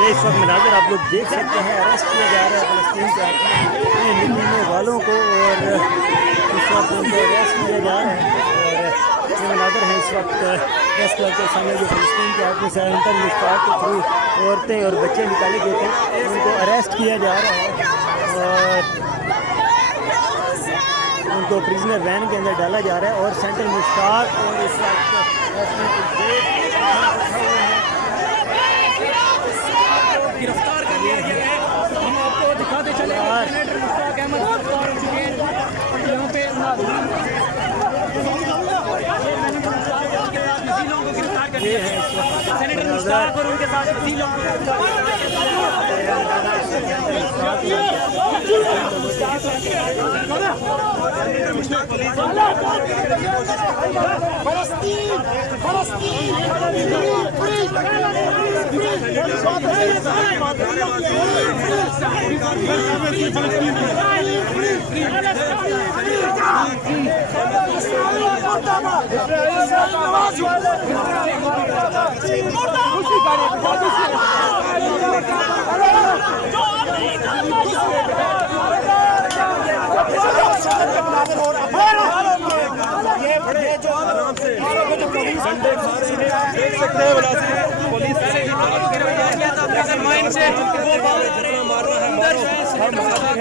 ये इस वक्त मनाजर आप लोग देख सकते हैं। अरेस्ट किया जा रहा है फ़लस्तीन से निकलने वालों को और इस वक्त उनको अरेस्ट किया जा रहा है। और ये मनाजर हैं इस वक्त प्रेस क्लब के सामने जो फ़लस्तीन के आदमी से इंटर मुश्ताक के थ्रू औरतें और बच्चे निकाले गए थे उनको अरेस्ट किया जा रहा है और उनको प्रिजनर वैन के अंदर डाला जा रहा है। और सेंट्रल मुश्ताक और इस वक्त गिरफ्तार कर लिया गया है। हम आपको दिखाते चले सेनेटर मुश्ताक अहमद गिरफ्तार हो चुके हैं। यहाँ पे लोगों को गिरफ्तार कर लिया है। सेनेटर मुश्ताक और उनके साथ लोगों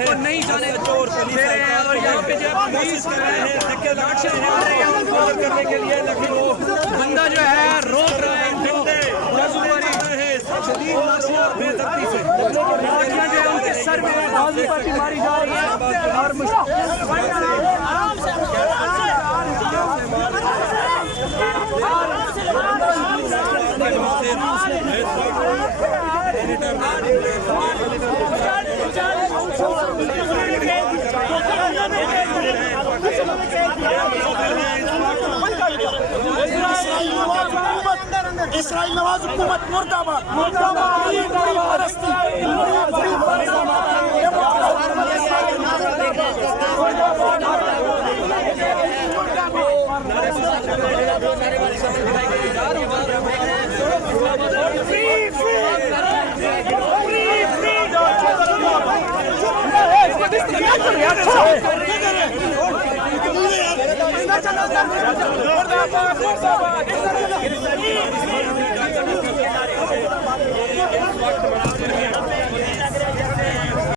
को नहीं जाने चोर पुलिस करने के लिए, लेकिन वो बंदा जो है रोक रहा है इनको। बेदर्दी से उनके सर में बाजू पट्टी मारी जा रही है और इसराइल नवाज हुकूमत मुर्दाबाद मुर्दाबाद